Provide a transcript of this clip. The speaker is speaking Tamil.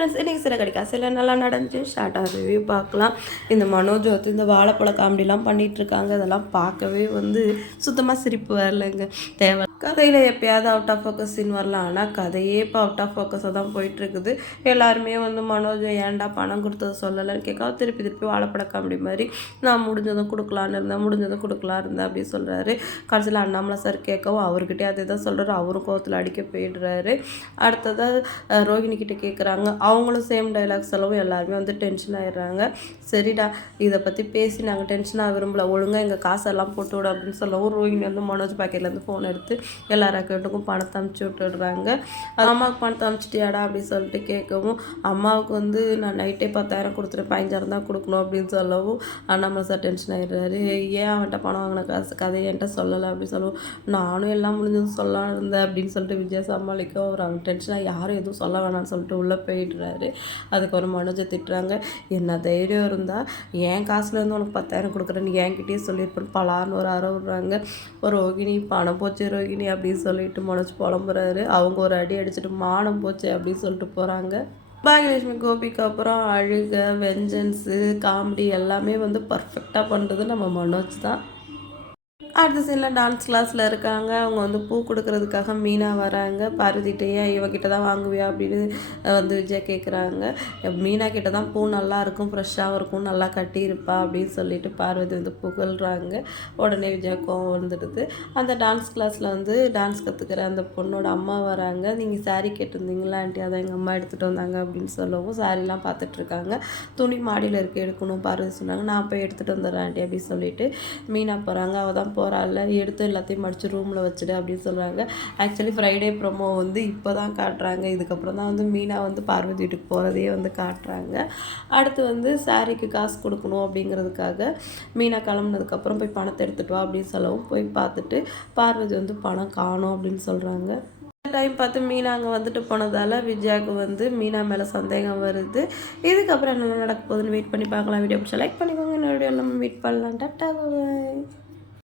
ஃப்ரெண்ட்ஸ் இன்றைக்கி சில கிடைக்கா சில நல்லா நடந்துச்சு ஷார்ட்டாக ரிவ்யூ பார்க்கலாம். இந்த மனோஜோத் இந்த வாழைப்பழ காமெடிலாம் பண்ணிட்டு இருக்காங்க. பார்க்கவே வந்து சுத்தமாக சிரிப்பு வரலைங்க. தேவை கதையில் எப்பயாவது அவுட் ஆஃப் ஃபோக்கஸ் சீன் வரலாம். ஆனால் கதையே இப்போ அவுட் ஆஃப் ஃபோக்கஸாக தான் போயிட்டுருக்குது. எல்லாருமே வந்து மனோஜ் ஏன்டா பணம் கொடுத்தது சொல்லலைன்னு கேட்க திருப்பி திருப்பி வாழைப்பட காமெடி மாதிரி நான் முடிஞ்சதும் கொடுக்கலான்னு இருந்தேன் முடிஞ்சதும் கொடுக்கலாம் இருந்தேன் அப்படின்னு சொல்கிறாரு கடைசியில் அண்ணாமலை சார் கேட்கவும் அவர்கிட்டயே அதே தான் சொல்கிறாரு அவரும் கோவத்தில் அடிக்க போயிடுறாரு. அடுத்ததாக ரோகிணிக்கிட்ட கேட்குறாங்க அவங்களும் சேம் டைலாக்ஸ் எல்லாம் எல்லாருமே வந்து டென்ஷன் ஆகிடுறாங்க சரிடா இதை பற்றி பேசி நாங்கள் டென்ஷனாக விரும்பல. ஒழுங்காக எங்கள் காசெல்லாம் போட்டு விடு அப்படின்னு சொல்லவும் ரோஹிணி வந்து மனோஜ் பாக்கெட்லேருந்து ஃபோன் எடுத்து எல்லார் அக்கௌண்ட்டுக்கும் பணத்தை அமுச்சு விட்டுடுறாங்க. அம்மாவுக்கு பணத்தை அமுச்சிட்டியாடா அப்படின்னு சொல்லிட்டு கேட்கவும் அம்மாவுக்கு வந்து நான் நைட்டே பத்தாயிரம் கொடுத்துட்டு பதினஞ்சாயிரம் தான் கொடுக்கணும் அப்படின்னு சொல்லவும் அண்ணாமலை சார் டென்ஷன் ஆகிடுறாரு ஏன் அவன்கிட்ட பணம் வாங்கின காசு கதையை என்கிட்ட சொல்லலை அப்படின்னு சொல்லவும் நானும் எல்லாம் முடிஞ்சதும் சொல்லலாம் இருந்தேன் அப்படின்னு சொல்லிட்டு விஜய் சமாளிக்க ஒரு அவன் டென்ஷனாக யாரும் எதுவும் சொல்ல வேணாம்னு சொல்லிட்டு உள்ளே போயிடுறாரு. அதுக்கு ஒரு மனோஜை திட்டுறாங்க என்ன தைரியம் இருந்தால் என் காசுலேருந்து உனக்கு பத்தாயிரம் கொடுக்குறேன்னு என்கிட்டயே சொல்லியிருப்பேன் பலார்னு ஒரு அற விடுறாங்க. ஒரு ரோகிணி பணம் போச்சு ரோகிணி. அப்படின்னு சொல்லிட்டு மனோஜ் புலம்புறாரு. அவங்க ஒரு அடி அடிச்சுட்டு மானம் போச்சு அப்படின்னு சொல்லிட்டு போகிறாங்க பாகியலட்சுமி கோபிக்கு அப்புறம் அழுக வெஞ்சன்ஸு காமெடி எல்லாமே வந்து பர்ஃபெக்டாக பண்ணுறது நம்ம மனோஜ் தான். அடுத்த சீனில் டான்ஸ் கிளாஸில் இருக்காங்க. அவங்க வந்து பூ கொடுக்கறதுக்காக மீனா வராங்க. பார்வதிட்டையே ஏன் இவகிட்ட தான் வாங்குவியா? அப்படின்னு வந்து விஜய் கேட்குறாங்க மீனா கிட்ட தான் பூ நல்லா இருக்கும் ஃப்ரெஷ்ஷாகவும் இருக்கும் நல்லா கட்டியிருப்பா அப்படின்னு சொல்லிட்டு பார்வதி வந்து புகழ்கிறாங்க உடனே விஜய் கோவம் வந்துடுது. அந்த டான்ஸ் கிளாஸில் வந்து டான்ஸ் கற்றுக்கிற அந்த பொண்ணோட அம்மா வராங்க. நீங்கள் சாரீ கேட்டிருந்தீங்களா ஆண்டி? அதை எங்கள் அம்மா எடுத்துகிட்டு வந்தாங்க அப்படின்னு சொல்லவும் சாரீலாம் பார்த்துட்ருக்காங்க துணி மாடியில் இருக்க எடுக்கணும் பார்வதி சொன்னாங்க. நான் போய் எடுத்துகிட்டு வந்துடுறேன் ஆண்டி அப்படின்னு சொல்லிட்டு மீனா போகிறாங்க அவள் தான் போ போகிறாள்ல எடுத்து எல்லாத்தையும் மடித்து ரூமில் வச்சுடு அப்படின்னு சொல்கிறாங்க ஆக்சுவலி ஃப்ரைடே ப்ரோமோ வந்து இப்போ தான் காட்டுறாங்க. இதுக்கப்புறம் தான் வந்து மீனா வந்து பார்வதி வீட்டுக்கு போகிறதையே வந்து காட்டுறாங்க. அடுத்து வந்து சாரிக்கு காசு கொடுக்கணும் அப்படிங்கிறதுக்காக மீனா கிளம்புனதுக்கப்புறம் போய் பணத்தை எடுத்துகிட்டு வா அப்படின்னு சொல்லவும் போய் பார்த்துட்டு பார்வதி வந்து பணம் காணும் அப்படின்னு சொல்கிறாங்க டைம் பார்த்து மீனா அங்கே வந்துட்டு போனதால் விஜயாவுக்கு வந்து மீனா மேலே சந்தேகம் வருது. இதுக்கப்புறம் என்ன நடக்க போகுதுன்னு வெயிட் பண்ணி பார்க்கலாம். வீடியோ பிடிச்சா லைக் பண்ணிக்கோங்க. இன்னொரு வீடியோ நம்ம மீட் பண்ணலாம். டாட்டா பாய்